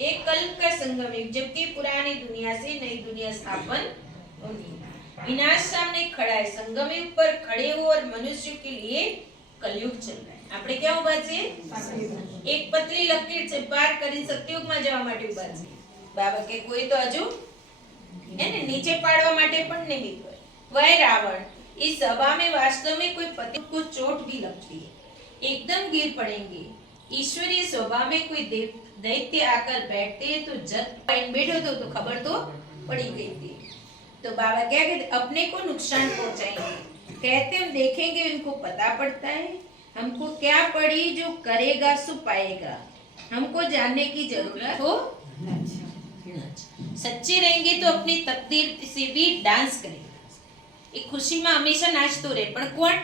एक कल्प का संगम युग जबकि पुरानी दुनिया से नई दुनिया स्थापन होगी विनाश सामने खड़ा है संगम युग पर खड़े हो और मनुष्य के लिए कलयुग चल रहा है આપણે ક્યાં ઊભા છીએ એક પતલી લકીર છે પાર કરીને સતયુગમાં જવા માટે ઊભા છે બાબા કે કોઈ તો હજુ એને નીચે પાડવા માટે પણ નિમિત્ત હોય वह रावण इस सभा में वास्तव में कोई पति को चोट भी लगती है एकदम गिर पड़ेंगे ईश्वरीय स्वभाव में कोई दैत्य आकर बैठते तो जग बैठो तो, तो खबर तो पड़ी गई थी तो बाबा क्या कहते अपने को नुकसान पहुंचाएँगे कहते हम देखेंगे उनको पता पड़ता है हमको क्या पड़ी जो करेगा सो पाएगा हमको जानने की ज़रूरत हो सच्चे रहेंगे तो अपनी तकदीर से भी डांस करेगा एक खुशी में हमेशा नाच तो रहे पर कौन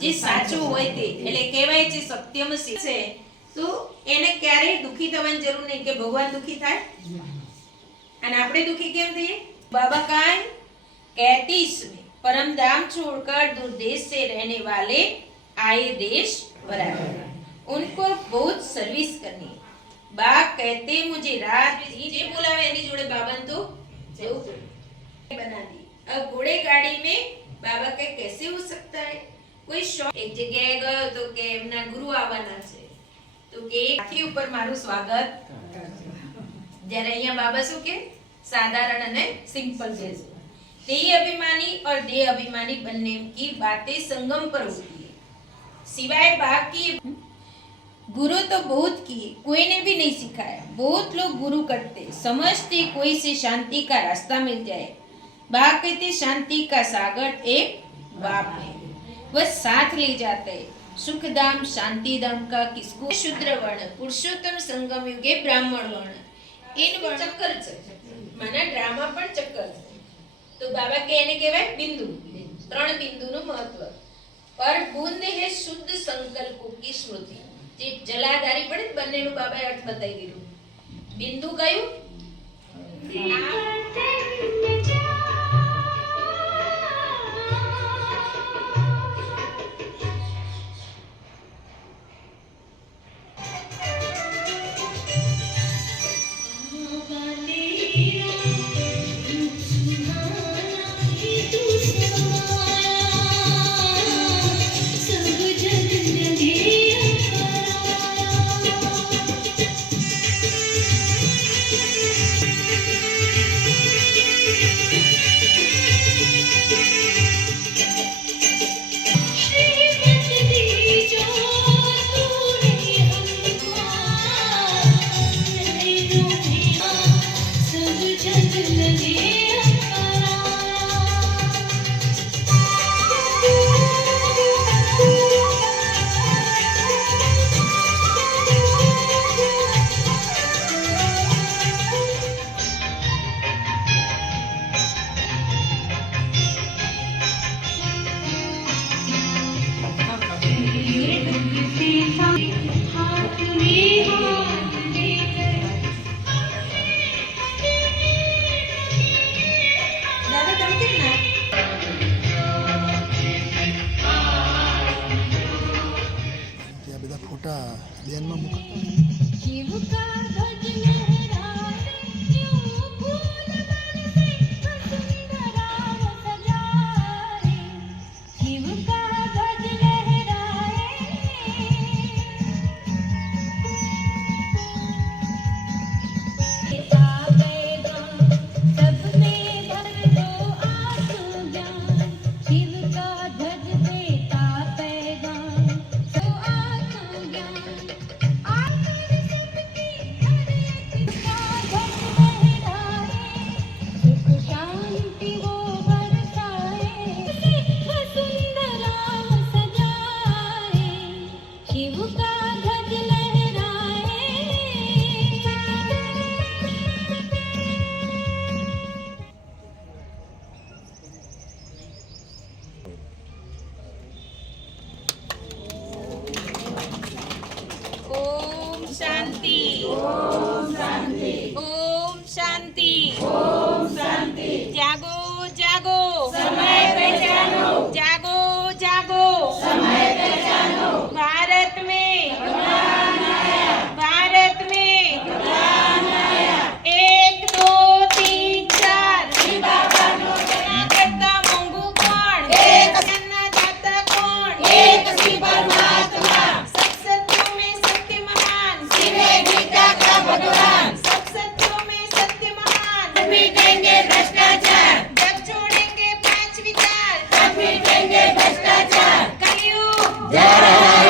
જે સાચું હોય તે એટલે કહેવાય છે સત્યમ શિવ છે તો એને ક્યારેય દુખી થવાની જરૂર નહીં કે ભગવાન દુખી થાય અને આપણે દુખી કેમ થઈએ बाबा कहाँ है कहती इसमें परम धाम छोड़कर दूर देश से रहने वाले आए देश बराबर उनको बहुत सर्विस करनी है। बा कहते मुझे रात जे बोलावे એની જોડે બાબાને તો જવું પડે बना दी अब घोड़े गाड़ी में बाबा के कैसे हो सकता है કોઈ શોખ એક જગ્યાએ ગયો તો કે એમના ગુરુ આવવાના છે તો કે એક હાથી ઉપર મારું સ્વાગત જ્યારે અહીંયા બાબા શું કે साधारण અને सिंपल છે देह अभिमानी और देह अभिमानी बनने की बातें संगम पर होती है सिवाय बाकी गुरु तो बहुत किए कोई ने भी नहीं सिखाया बहुत लोग गुरु करते समझते कोई से शांति का रास्ता मिल जाए बाप कहते शांति का सागर एक बाप है वह साथ ले जाते है सुख धाम शांति धाम का किसको शूद्र वर्ण पुरुषोत्तम संगम युगे ब्राह्मण वर्ण इन वर्ण चक्कर છે માના ડ્રામા પણ ચક્કર છે તો બાબા કે એને કહેવાય બિંદુ ત્રણ બિંદુનું મહત્વ પર બુંદ હે શુદ્ધ સંકલ્પો કી સ્મૃતિ જે જલાધારી પડે ને બંનેનું બાબાએ અર્થ બતાવી દીધું બિંદુ કયું ફોટા બેનમાં મૂકો मिटेंगे भ्रष्टाचार। जब छोड़ेंगे पाँच विचार। तब मिटेंगे भ्रष्टाचार। कलयुग।